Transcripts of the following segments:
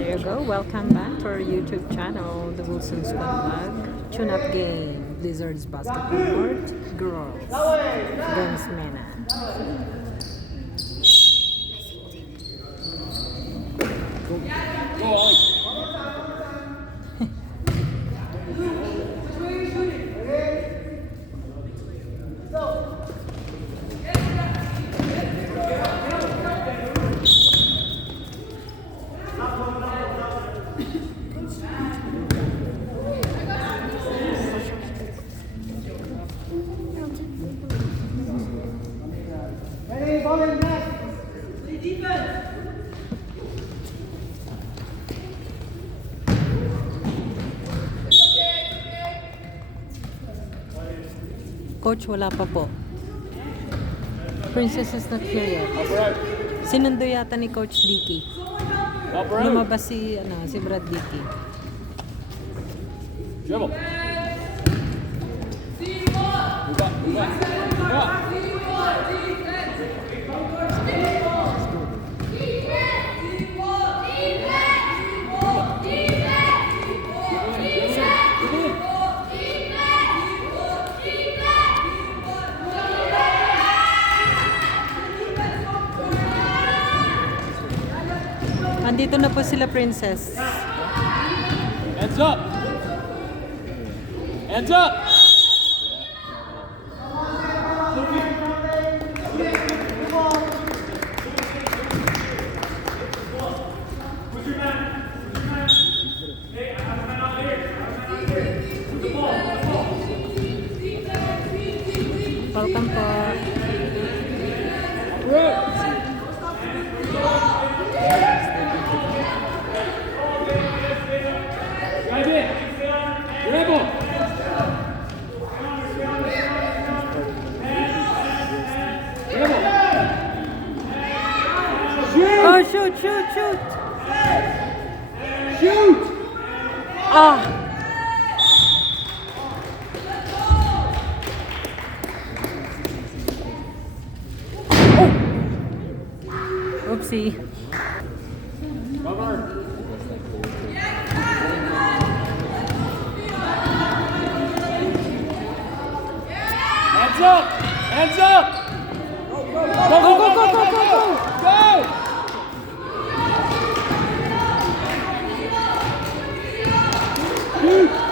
There you go. Welcome back to our YouTube channel, the Wilson Squad Vlog. Tune-up game, Blizzard's Basketball Court, Girls against Mena. Coach, wala pa po. Princess is not here yet. Sinundo yata ni Coach Dicky. Lumabas si Brad Dicky. Dribble. Andito na po sila, Princess. Hands up. Hands up. Welcome po. Oh, shoot! Shoot! Ah! Oopsie. Hands up! Hands up! Go!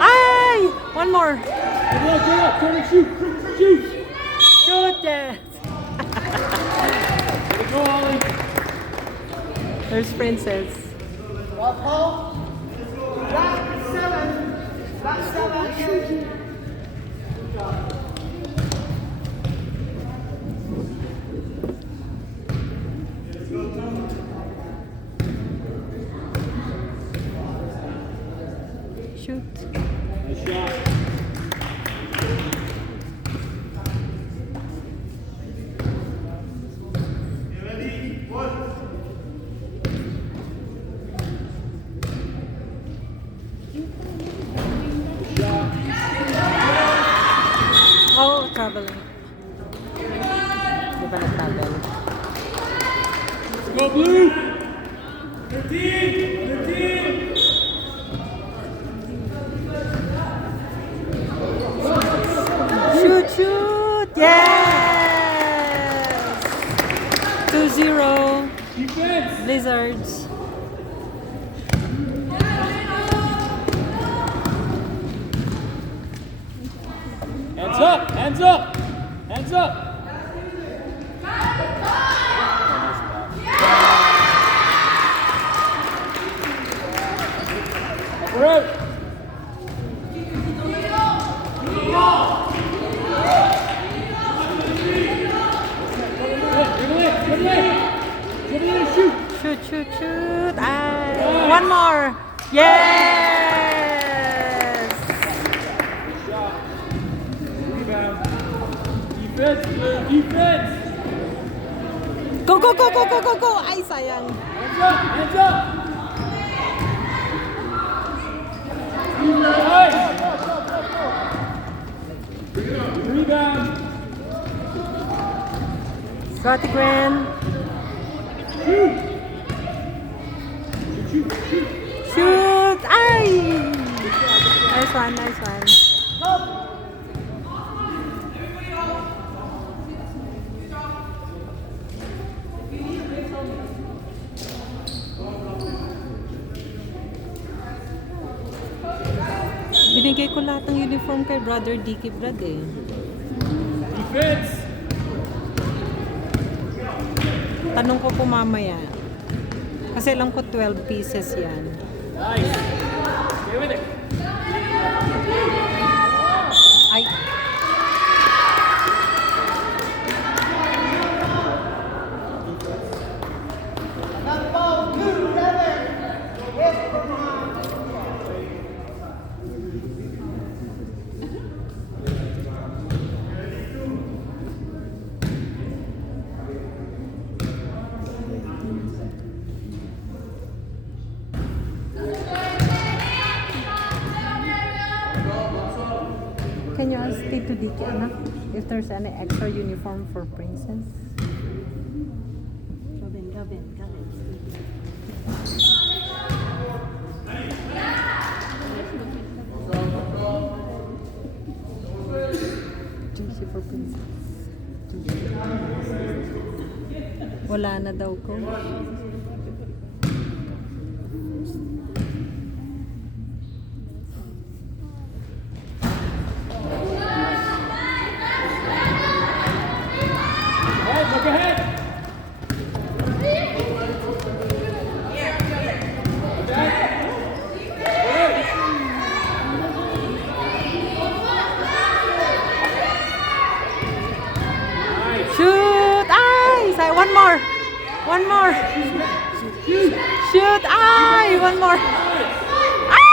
Ay! One more. Turn and shoot! Shoot, yes. Go, Ollie! There's Princess. Shoot. Nice shot. Oh, traveling. Di ba nag-travel? Let's go, Blue! 13! Shoot! Yes! 2-0. Defense! Blizzards. Hands up! Hands up! Hands up! Upper out! Shoot. One more. Yes! Rebound. Defense! Go! Ay, sayang. Hands up! Nice! Rebound! Scotty Grand. Shoot! Shoot! Ay! Nice one, nice one. Binigay ko lahat ng uniform kay Brother Dicky Brad eh. Defense! Tanong ko po mamaya. Kasi alam ko 12 pieces yan. Nice! Stay with it! Ay! Can you ask Tito Dicky, anak, if there's any extra uniform for Princess? Gavin. JC for Princess. Wala na daw ko. Look ahead! Shoot! Ay! Say, one more! One more! Shoot! Ay! One more! Ah!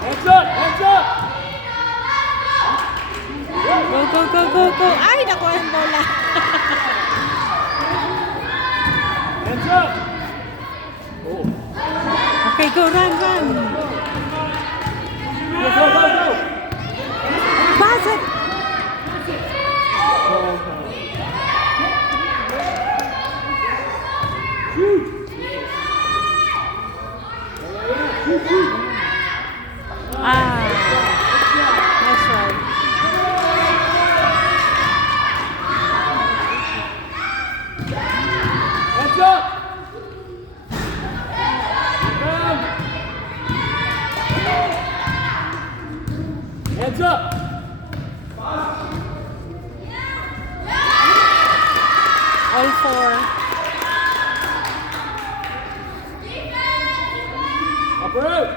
Hands up! Hands up! Go! Ay! Nakuha yung bola! Hands up! Okay, go! Run! Go! Pass it! Ah! Nice one. Hands up! Down! Hands up! All four. Upper out!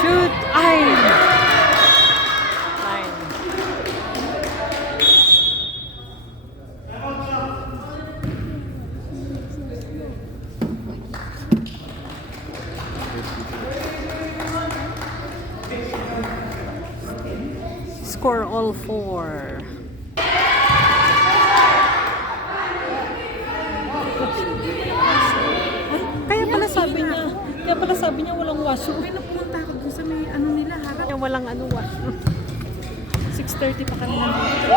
Shoot! Ay! Nine. Score all four. Ay, kaya pala sabi niya walang washroom. May napunta ako dun sa may ano nila, harap. Kaya walang washroom. 6:30 pa kami nandito.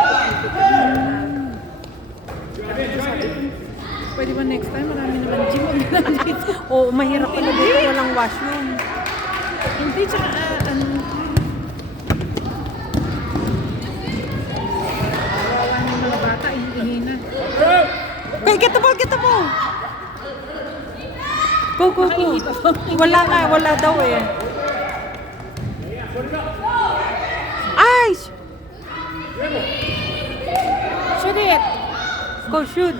Pwede ba next time? Marami naman gym ang nandito. Oo, mahirap pala dito walang washroom. Hindi, tsaka ano. Kawawa yung mga bata, ihingi na. Okay, get the ball! Go! Wala daw eh. Ay! Shoot it! Go shoot!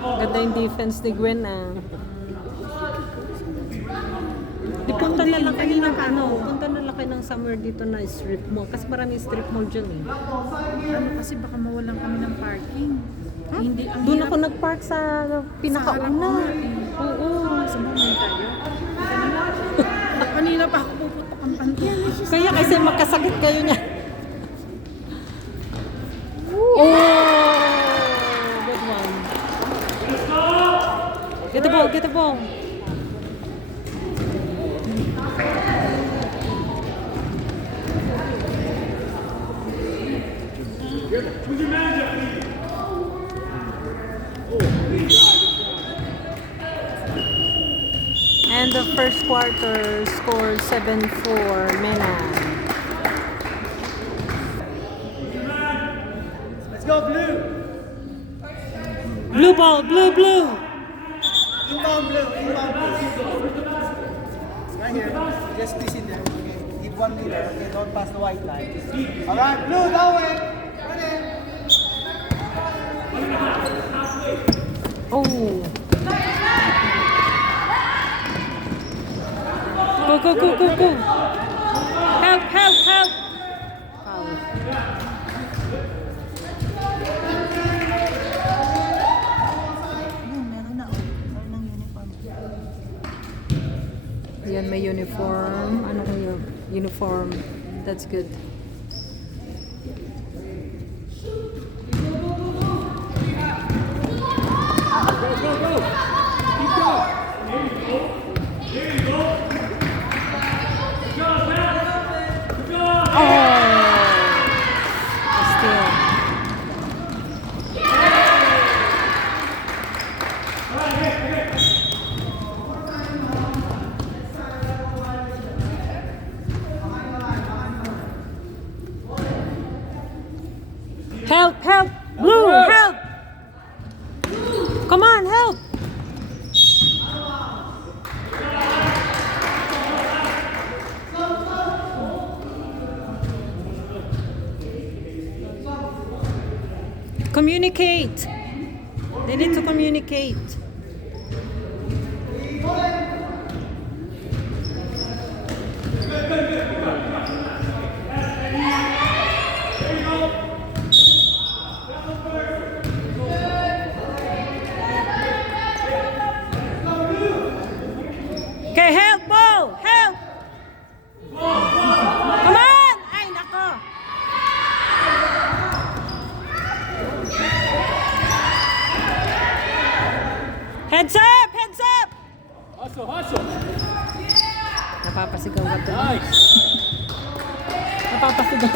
Ganda yung defense ni Gwen ah. Di punta na lang kayo ng punta na lang kayo ng somewhere dito na strip mall. Kasi maraming strip mall dyan eh. Ano kasi baka mawalan kami ng parking. Hindi, ang Doon hirap. ako nag-park sa pinakauna. Oo. Sa moment tayo. Kanina pa ako pupunta kami. Kaya kasi magkasakit kayo niya. Oh! Good one. Get the ball, get the ball. Who's your manager, please? And the first quarter score 7-4 Mena. Let's go, blue. Blue ball, blue, blue. Inbound blue, inbound blue. Right here. Just squeeze in there. Okay. Keep 1 meter. Okay, don't pass the white line. Alright, blue, that way. Oh. Go, go, go, go, go. Help, help, help. Foul. Meron na. Meron ng uniform. Yan, may uniform. Ano kung yung uniform? That's good. Help, help! Blue, help! Come on, help! Communicate! They need to communicate. Okay, help, ball! Help! Come on! Ay, nako! Heads up! Heads up! Hustle, hustle. Napapasigaw ka doon. Nice. Napapasigaw.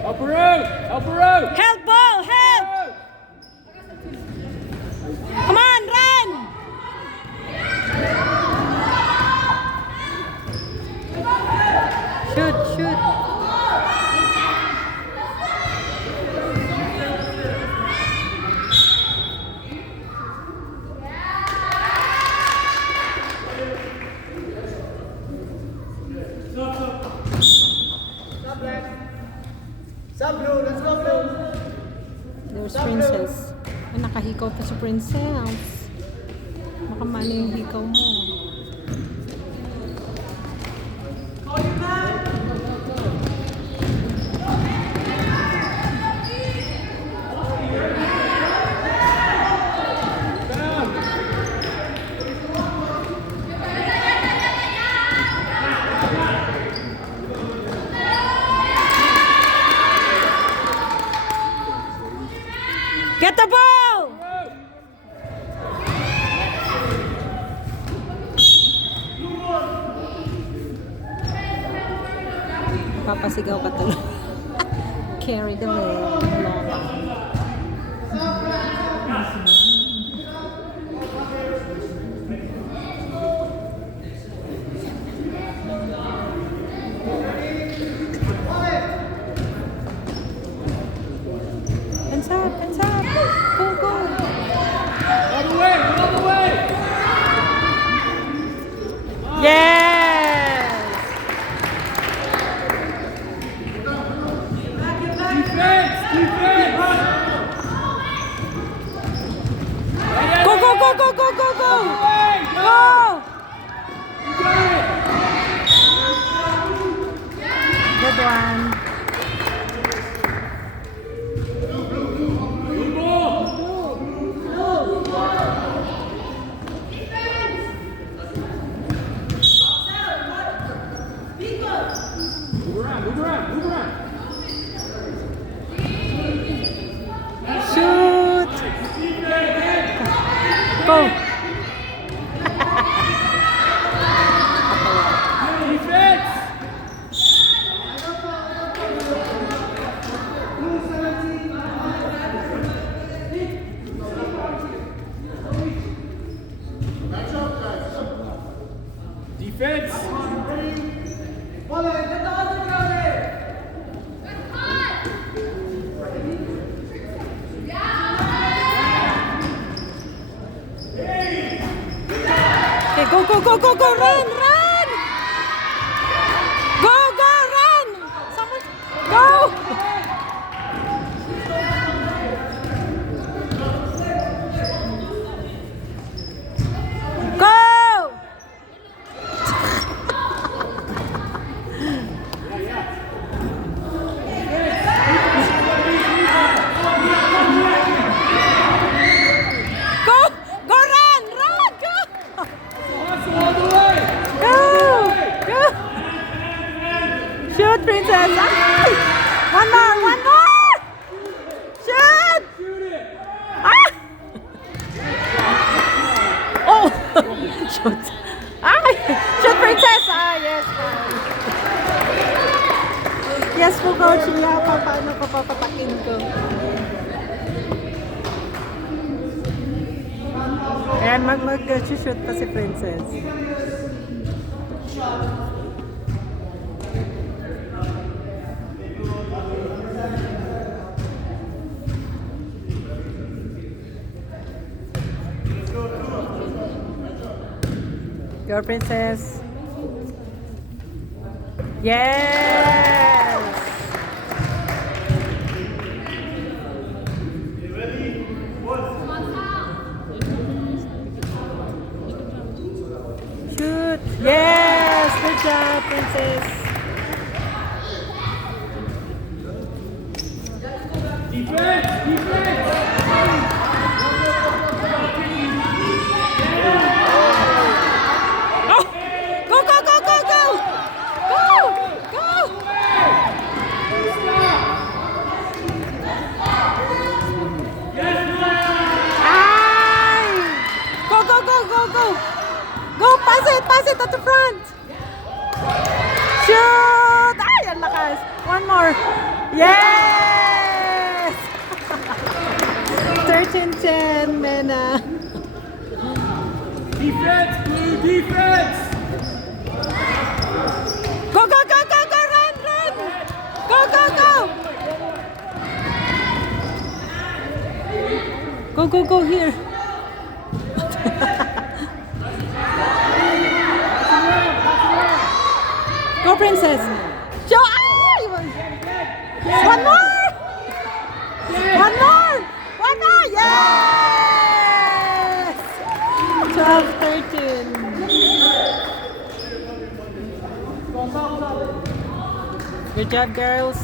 Help her out. Help her out. Help, ball! Help! Come on, run! Shoot, shoot. Sub blue, let's go blue. There's Princess. Ay, nakahikaw pa si Princess. Baka mali yung hikaw mo. Get the ball! Papasigaw ka tuloy. Carried away. Hands up, hands up. Go, go. All the way. All the way. Yes! Defense. Defense. Go, go, go, go, go, go, go! Go! Go! Defense! Defense! Okay, go, go, go, go, go, run, run! Go, go, run! Someone, go! Go! Go! Go, run, run, go! Hustle all the way! Go! Go! Shoot, princess! Ay! One more! One more! Shoot! Shoot it! Ah! Oh! Shoot! Ay! Shoot, princess! Ah, yes. Yes po, coach. Iya pa, paano ko papatakin ko? Ayan, mag-shoot pa si princess. Your princess. Yes! Shoot! Yes! Good job, princess. Defense! Defense! Oh! Go, go, go, go, go! Go! Go! Ay! Go, go, go, go, go! Go, pass it at the front! Shoot! Ay, ang lakas! One more! Yes! 13-10, Mena. Defense, blue, defense! Go, go, go, go, go, run, run! Go, go, go! Go, go, go here. Go, princess. Show. Ay! One more! One more! One more! Yes! 12-13. Good job, girls.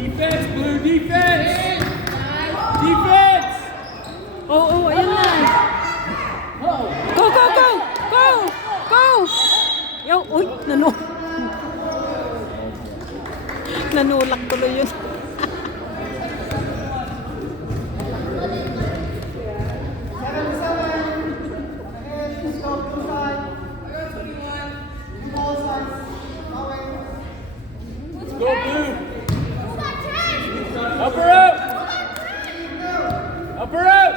Defense, blue, defense! Defense! Oh, ayun na. Go, go, go! Go! Go! Yo, uy, nanulak tuloy yun. Go, blue! Upper out! Upper out!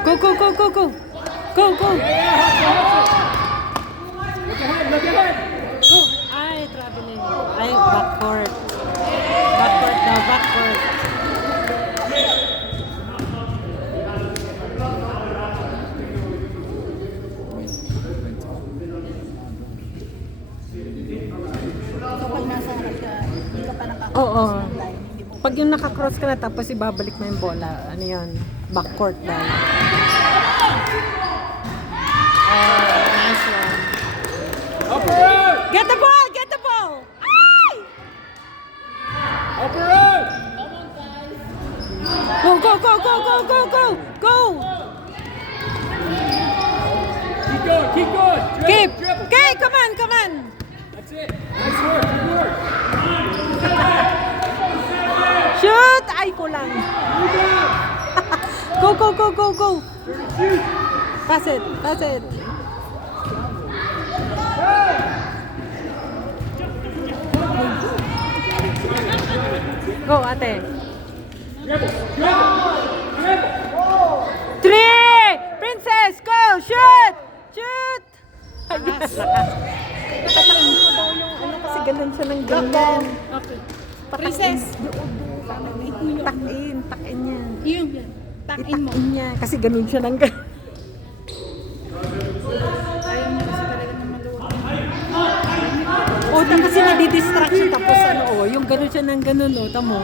Go, go, go, go, go! Go, go! Look ahead, look ahead! Go! Ay, traveling. Ay, backcourt. Backcourt daw, backcourt. Oo. Pag yung nakakross ka na tapos ibabalik mo yung bola, ano yun? Backcourt daw. Nice one. Upper out! Get the ball! Get the ball! Ay! Upper out! Go, go, go, go, go, go, go! Go! Keep going, keep going! That's it. Nice work. Good work. Shoot! Ay, kulang. Go, go, go, go, go. Pass it, pass it. Go, ate. Three! Princess, go! Shoot! Shoot! Lakas. Patayin ko daw yung ano kasi ganun siya ng ganyan. Okay. Princess. Takin niya. Yung takin mo. Takin niya. Kasi ganun siya ng ganun. Ayaw niya kasi talaga na maluwag. O, kasi nadidistract siya tapos ano, o, yung ganun siya ng ganun, o, tamo.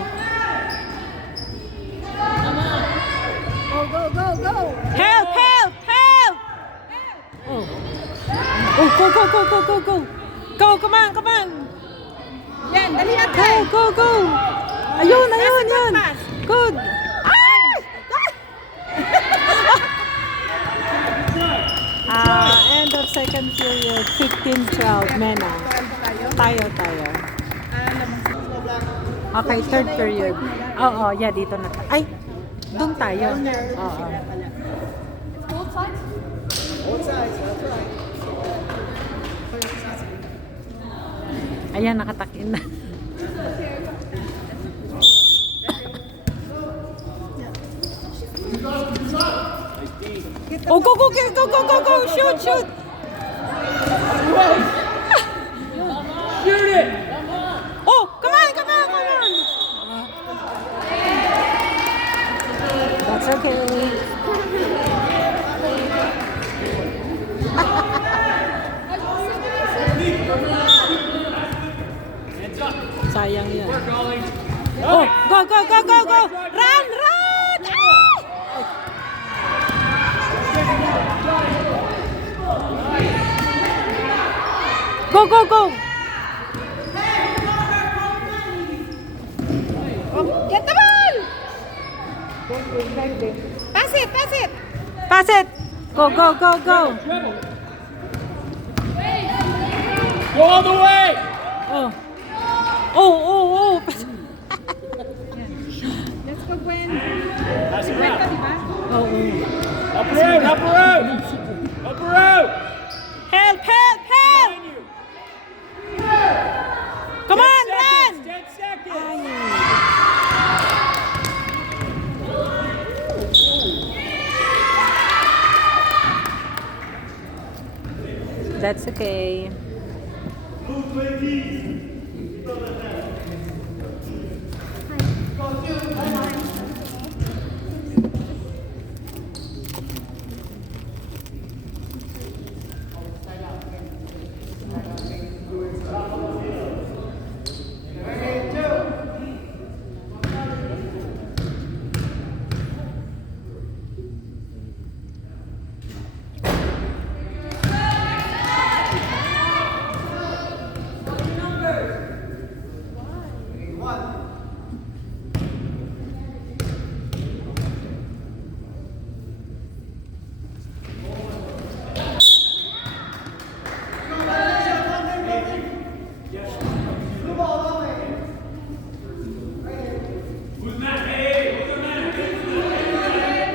Go, go, go, go. Help! Help! Help! Oh. Oh, go, go, go, go, go, go. Go, come on, come on. Yan, dali Go, natin. go, go. Ayun, ayun, yun. pass. Good. End of second period, 15-12, Mena. Tayo. Tayo. Lamang. Okay, third period. Oo, yeah, dito na. Ay, doon tayo. Oo. Both sides? Both sides, that's right. Ayan, nakatakin na. Oh, go, go, go, go, go, go, go, shoot, shoot. Shoot it. Oh, come on, come on, come on. That's okay. Hands up. Sayang yan. Work, Ollie. Oh, go, go, go, go, go. Run, run. Ah! Go, go, go. Get the ball! Pass it, pass it. Pass it. Go, go, go, go. Dribble. Go all the way. Oh. Oh, oh, oh. Let's go, Gwen. Pass Si it Gwen ka, out. di ba? Oh, oh. Help her out. Help her out. Help her out. Help, help, help. Come on, run. 10 seconds. That's okay.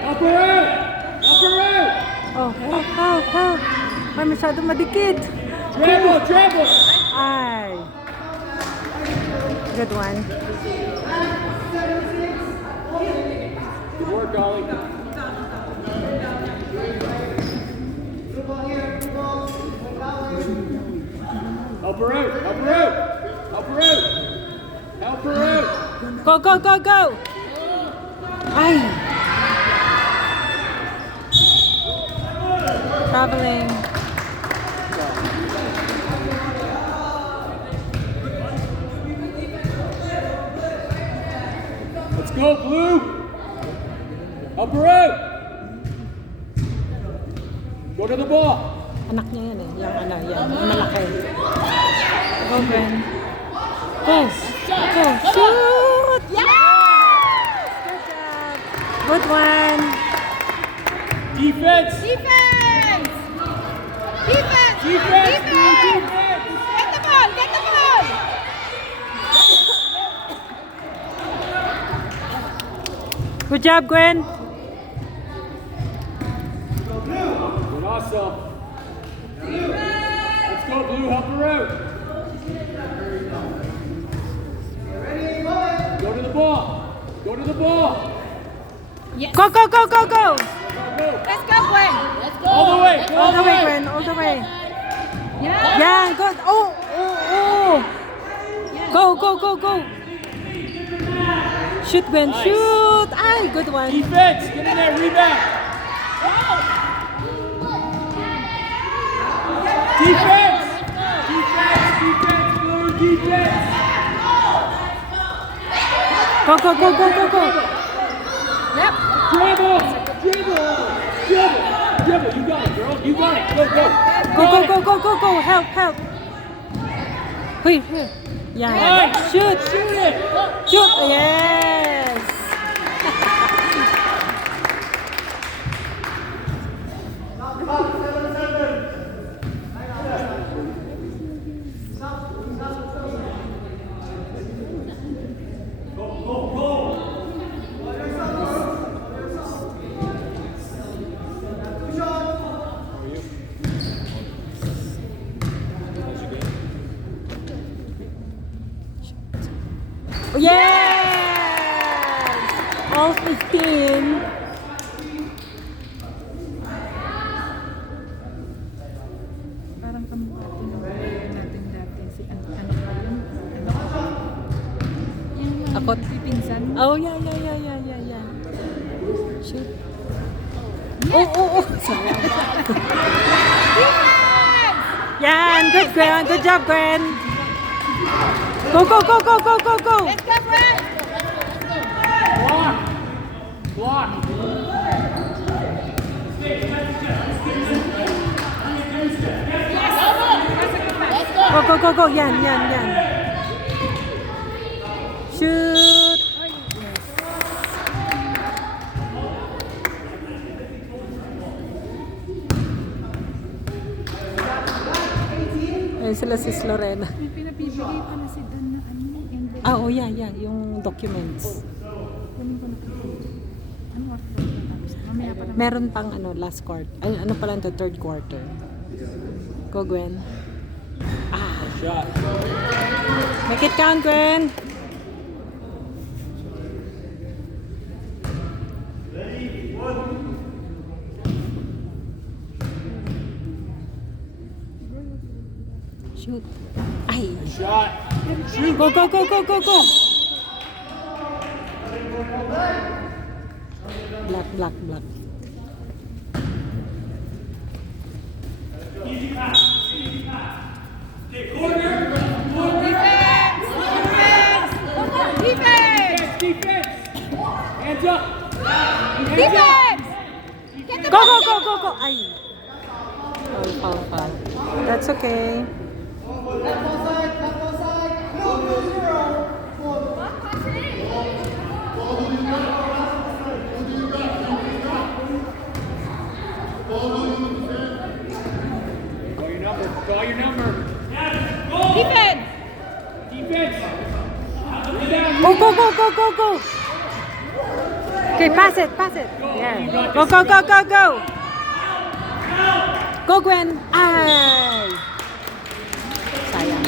Help her out. Help her out. Oh, help, help, help. Ay, masyadong madikit. Dribble, dribble. Ay. Good one. Good work, Ollie. Help her out. Help her out. Help her out. Help her out. Go, go, go, go. Ay. Traveling. Let's go, Blue. Help her out. Go to the ball. Anak niya yan eh. Yung ano, yan. Yung malaki. Go, Gwen. Go. Go. Shoot! Yes! Good job. Good one. Defense. Defense! Defense! Defense. Defense! Defense. Get the ball! Get Good job, Gwen. Good hustle. Let's go, Blue. Help her out. Go to the ball. Go to the ball. Go, go, go, go, go. Go. Let's go, Gwen. All the way. Go All the way, Gwen. All the way. Yeah. Yeah, good. Oh, oh, oh. Go, go, go, go. Shoot, Gwen. Nice. Shoot. Ay, good one. Defense. Get in there. Rebound. Defense. Defense. Defense. Blue defense. Go, go, go, go, go, go. Yep. Dribble. Dribble. Dribble. Dribble. You got it, girl. You got it. Go, go. Go, go, go, go, go, go. Help, help. Here, here. Yeah. Nice. Shoot. Shoot it. Shoot. Yes. Yes! All 15. Parang kamukha natin dati si ano pa yun? Yung Ako. pipinsan. Oh, yeah, yeah, yeah, yeah, yeah, yeah. Shoot. Oh, oh, oh. Sayang. Yan. Good, Gwen. Good job, Gwen. Go, go, go, go, go, go, go. Let's go, Gwen. Block. Block. Go, go, go, go. Yan, yan, yan. Shoot. Ayun sila sis Lorena. May pinapibigay pala si Dan na ano, envelope. Ah, oh, yeah, yeah. Yung documents. Kunin ko na kasi. Ano oras ba ito tapos? Mamaya pa naman. Meron pang ano, last quarter. Ay, ano pala ito, third quarter. Go, Gwen. Ah, Shot. make it count, Gwen. Shoot. Ay. Shot. Shoot. Go, go, go, go, go, go. Block, block, block. Defense! Defense. Hands up. Defense! Go, go, go, go, go. Ay. Foul, foul, foul. That's okay. Call your number. Call your number. Defense! Defense. Oh, go, go, go, go, go. Okay, pass it, pass it. Yeah. Go, go, go, go, go. Go, Gwen. Ay. Sayang.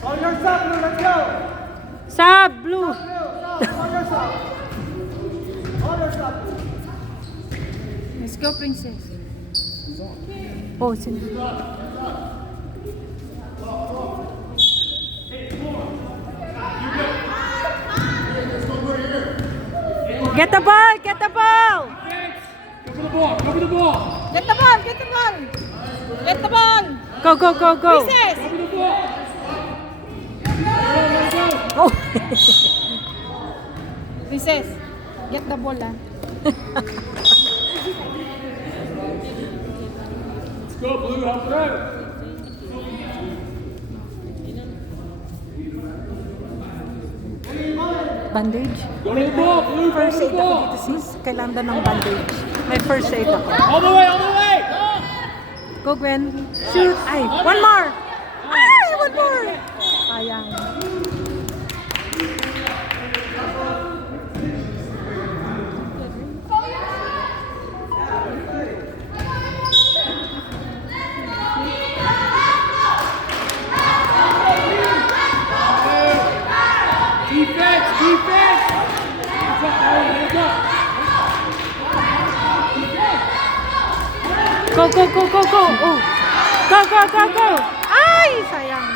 Call your sub, Blue. Let's go. Sub, blue. Call your sub. Call your sub. Let's go, princess. Oh, sino? Get the ball, get the ball. Go for the ball. Go for the ball. Get the ball! Get the ball! Get the ball! Go, go, go, go. Princess! Go for the ball. Go, go, go. Oh. Princess! Get the ball, ah. Let's go, Blue. Help her out. Bandage. Go to the ball, Blue. Go First to the aid ako ball. dito sis. Kailangan daw ng bandage. May first aid ako. All the way, all the way. Go, Gwen. Shoot. Ay, one more. Ay, one more. Sayang. Go, go, go, go, go. Oh. Go, go, go, go. Ay, sayang.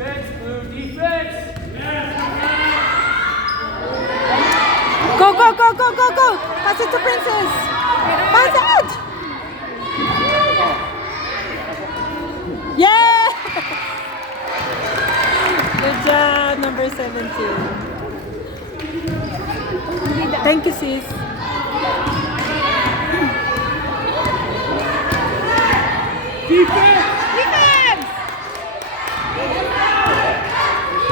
Defense, blue, defense. Go, go, go, go, go, go. Pass it to Princess. Pass it. Yeah. Good job, number 17. Thank you, sis. Defense.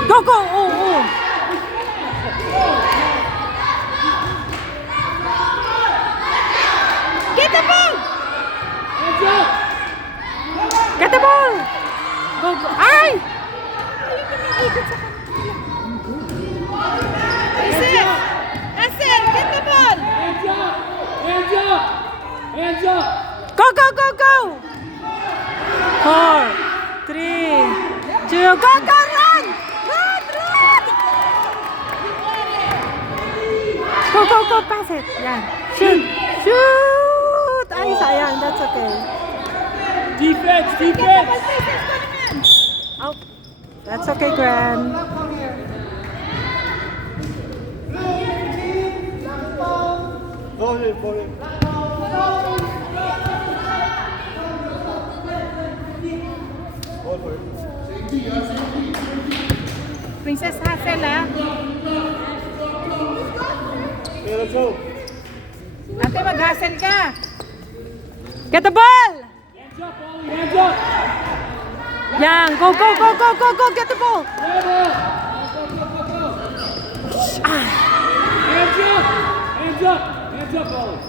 Go, go. Oh, oh. Get the ball. Hands up. Get the ball. Go, go. Ay. Get the ball. Hands up. Hands up. Hands up. Go, go, go, go. 4, 3, 2, go, go, run. Run, run. Go, go, go, pass it. Yan. Shoot. Shoot. Ay, sayang. That's okay. Defense, defense. Oh, that's okay, Gran. Volume, volume. Hold for it. Princess Hassel, ah. Okay, let's go. Ate, mag-hassel ka. Get the ball. Hands up, Ollie. Hands up. Yan. Go, go, go, go, go, go. Get the ball. Level. Ah. Hands up. Hands up. Hands up, Ollie.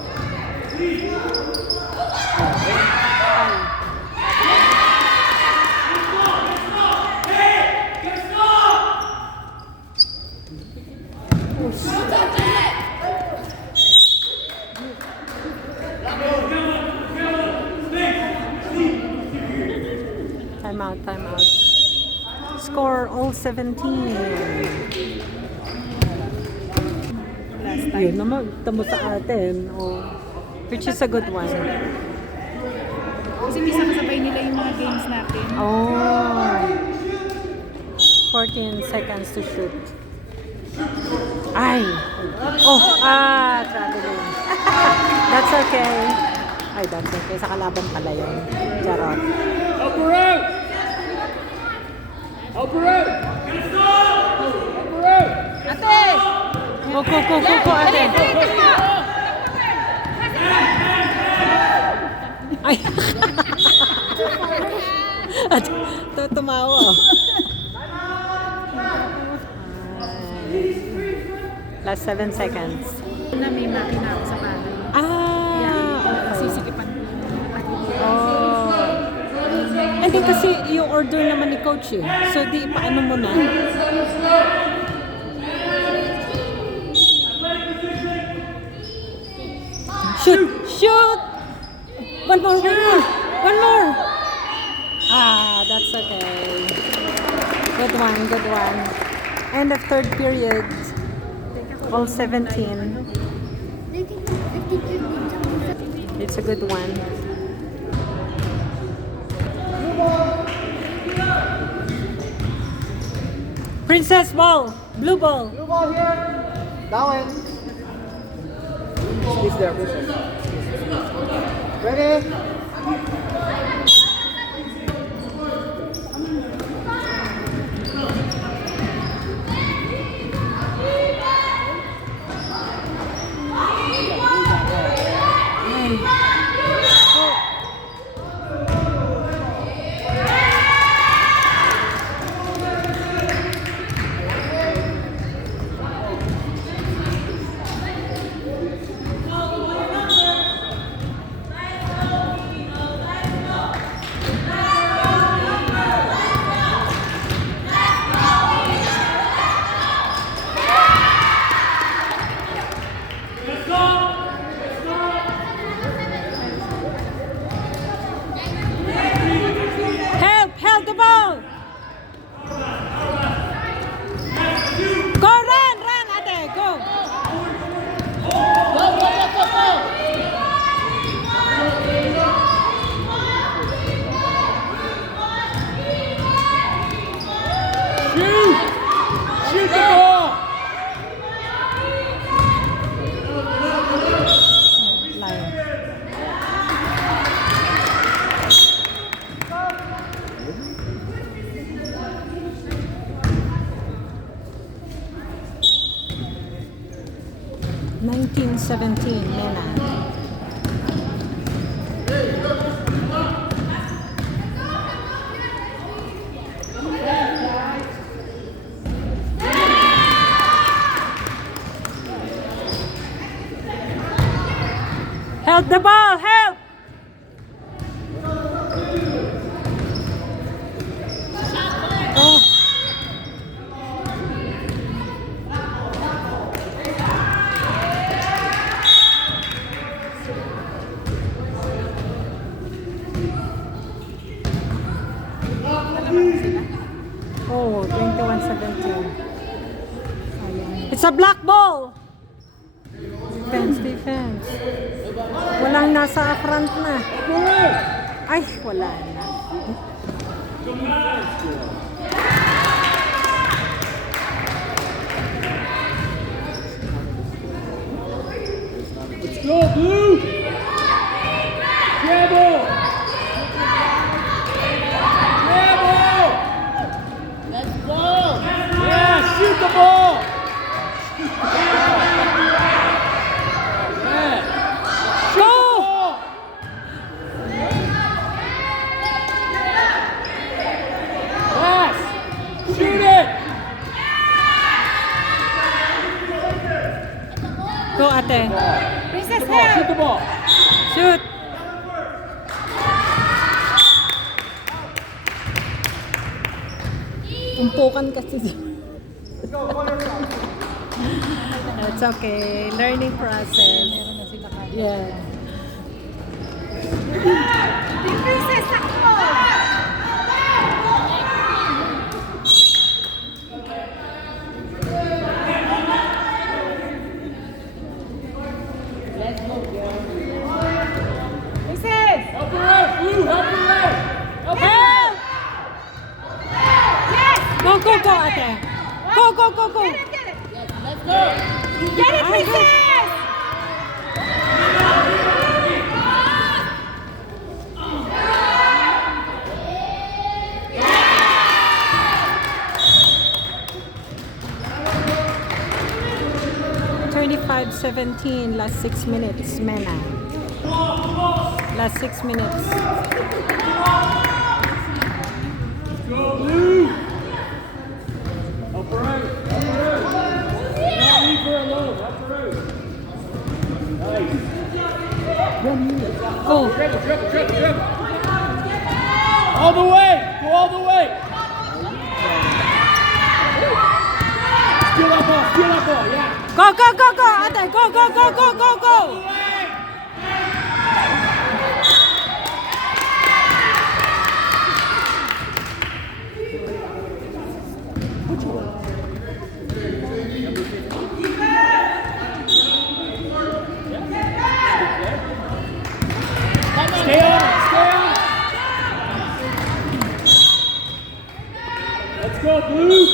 Time out, time out. Score all 17. Yun naman, tamo sa atin. Oh. Which is a good one. Kasi minsan kasabay nila yung mga games natin. Oh. 14 seconds to shoot. Ay! Oh! Ah! Traveling. That's okay. Ay, that's okay. Sa kalaban pala yun. Charot. Help her out. Help her out. Help her out. Ate! Go, go, go, go, go, ate. Ay! At tumawa. Last 7 seconds. Na may makina ako sa bahay. Ah! Sisikipan ko yung Oh. And then kasi yung order naman ni coach eh. So di paano mo na? Shoot! Shoot! One more, one more! One more! Ah, that's okay. Good one, good one. End of third period. All 17. It's a good one. Princess ball! Blue ball! Blue ball here. Down. Squeeze there, princess. Ready? 19-17, Mena. Help the ball! Help! Oh. Oh, 21-17. It's a black ball! Defense. Walang nasa front na. Ay, wala na. Let's go, Blue! Dribble! Dribble! Let's go! Yeah, shoot the ball! Go! Pass! Shoot it! Go, ate. Princess, Shoot help! the ball! Shoot! Umpukan kasi. It's okay. Learning process. Yeah. Princess, takbo! Princess! Help her out, Blue! Help her out! Help her out! Help! Yes! Go, go, go, ate. Go, go, go, go. Get it, get it! Let's go! Get it, Princess! 25-17, last 6 minutes, Mena. Last 6 minutes. Go, Blue! Help her out! Help her out! Don't leave her alone! Help her out! Nice! Go. Dribble, dribble, dribble, dribble! All the way! Go all the way! Steal that ball, yeah! Go, go, go, go, ate. Go, go, go, go, go, go. Stay on it, stay on it! Let's go, Blue!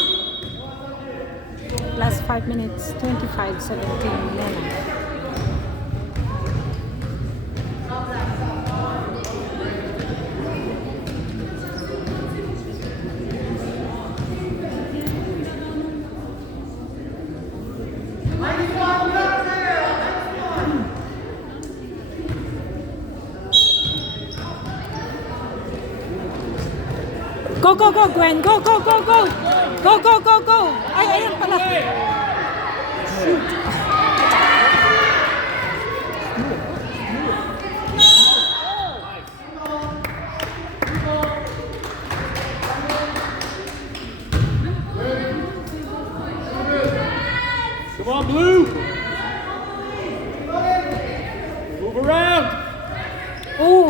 Last 5 minutes, 25-17, Mena. Go, go, go, Gwen. Go, go, go, go. Go, go, go, go. Ay, ayun pala. Come on, Blue! Move around! Oh,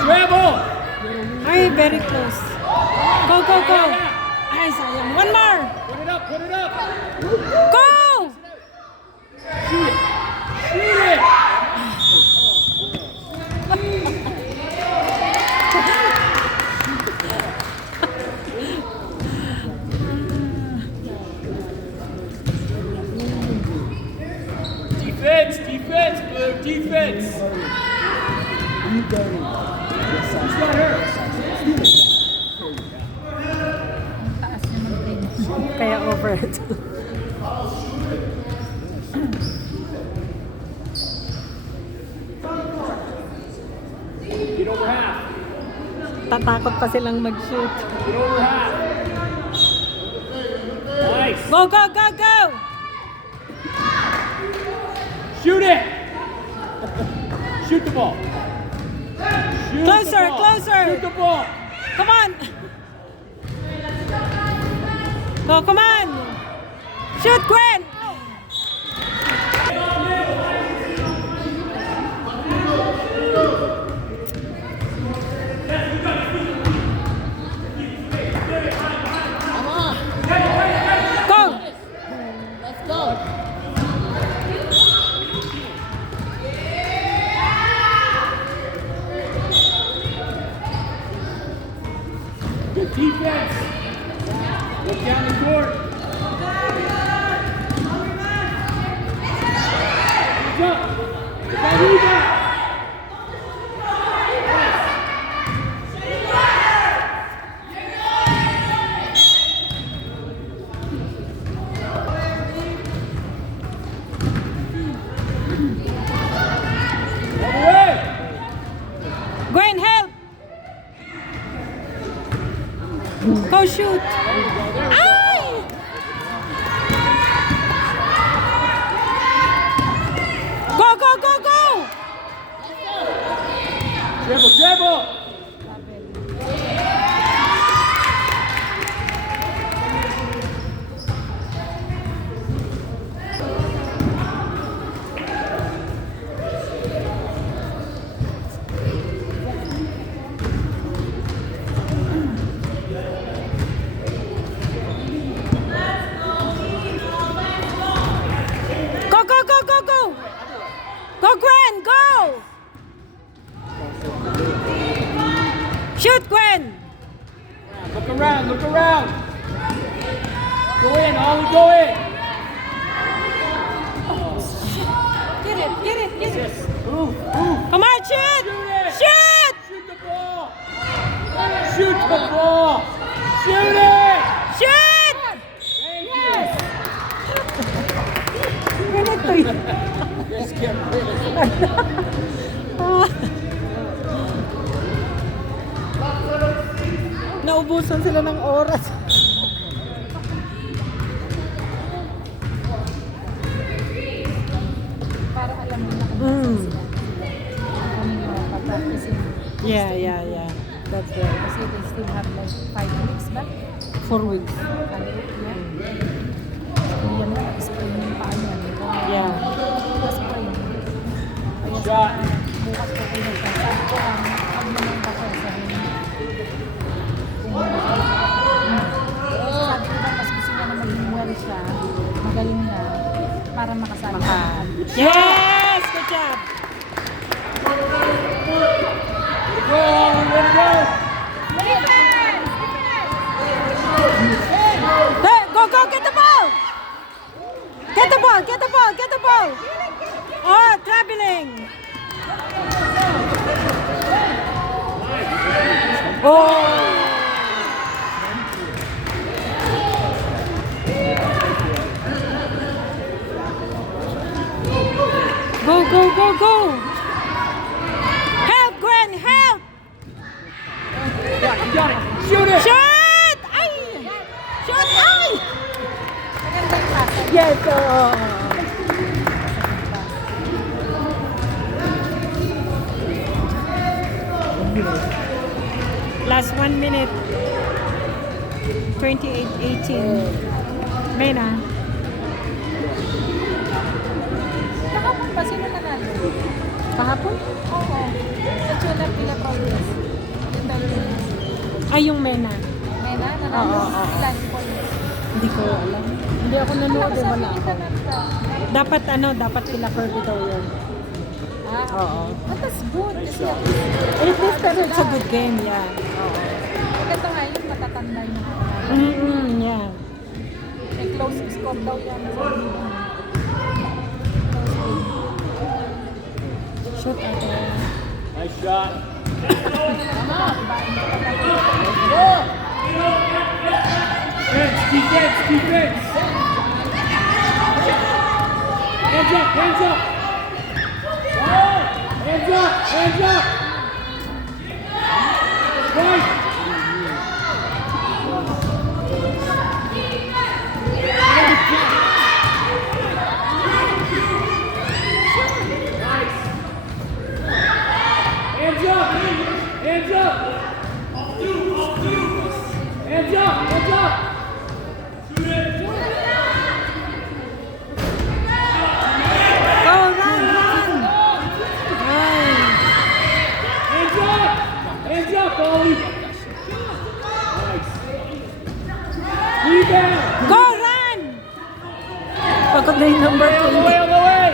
Dribble! ay, very close. Go, go, go. Ay, sayang. One more. Put it up, put it up! Go! Shoot it! Shoot it! Defense, defense, Blue, defense! It's not her! Kaya over it. Get over half. Tatakot pa silang mag-shoot. Get over half. Nice. Go, go, go, go! Shoot it. Shoot the ball. Shoot Closer, the ball. closer. Shoot the ball. Come on! Go, come on! Shoot, Gwen! Go! Let's go. Good defense. Look down the court. Hands up. Rebound. Gwen, help! Go shoot! Ay! Go, go, go, go! Dribble, dribble. Go, go, go, go, go! Go, Gwen, go! Shoot, Gwen! Look around, look around. Go in, Ollie, go in. Get it, get it, get it! Yes. Move, move. Come on, shoot! Shoot! Shoot the ball. Shoot the ball. Shoot it. Shoot! Thank you. Ganito yun. Just get rid of it. Naubusan sila ng oras. Para alam mo na kung Mm. kami mga papracticing. Yeah, yeah, yeah. That's right. Kasi they still have like 5 weeks back. 4 weeks. Ano, yeah. Yan na, sprain yung paa niya. Yeah. Sprain. Kaya Shot. bukas ko kayo nagsasabi ko ang huwag naman ako sa sabi ko ba, mas gusto niya na maging well siya, magaling na, para makasama ka. Yes! Good job! Go, Ollie, way to go. Hey, go, go, get the ball! Get the ball, get the ball, get the ball! Oh, traveling! Oh! Go, go, go, go! Help, Gwen, help! You got it. Shoot it. Shoot! Ay! Shoot! Ay! Maganda yung pasa. Yes, oh. Last 1 minute. 28-18. Mena. Kahapon ba sino nanalo? Kahapon? Oo. Sa Chula Pila Progress. Yung Taiwanese. Ay, yung Mena. Mena, nanalo. Oo. Ilan points? Hindi ko alam. Hindi ako nanood. Sabi Wala kita ako. na Dapat dapat kila Kirby daw yun. Oo. But that's good kasi At least it's a good game, yeah. Oo. maganda nga yun, matatanda yung mga panalo. Yeah. May close score daw yan. Shoot ate. Nice shot. Defense, defense. Hands up, hands up. Oh, hands up, hands up. Hands up! Hands up! Hands up! Hands up! Go, run, run! Nice. Hands up! Hands up, Ollie! Nice. Rebound! Go, run! Pagod na yung number All the 20. way, all the way!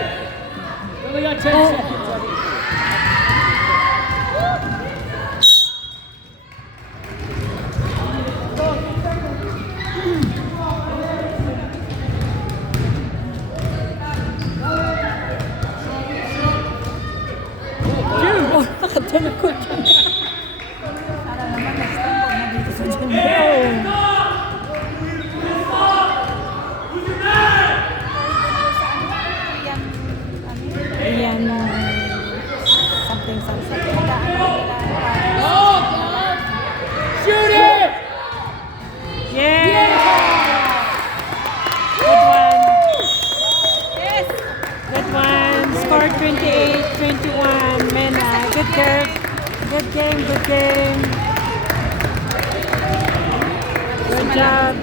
Only got 10 Oh. seconds. Oh, nakatalikod yun. Para naman next time huwag na dito sa gym. Yan. Something, something. Shoot it! Yeah! Good one. Good one. Score 28-21. Mena. Good girl. Good game, good game. Good job.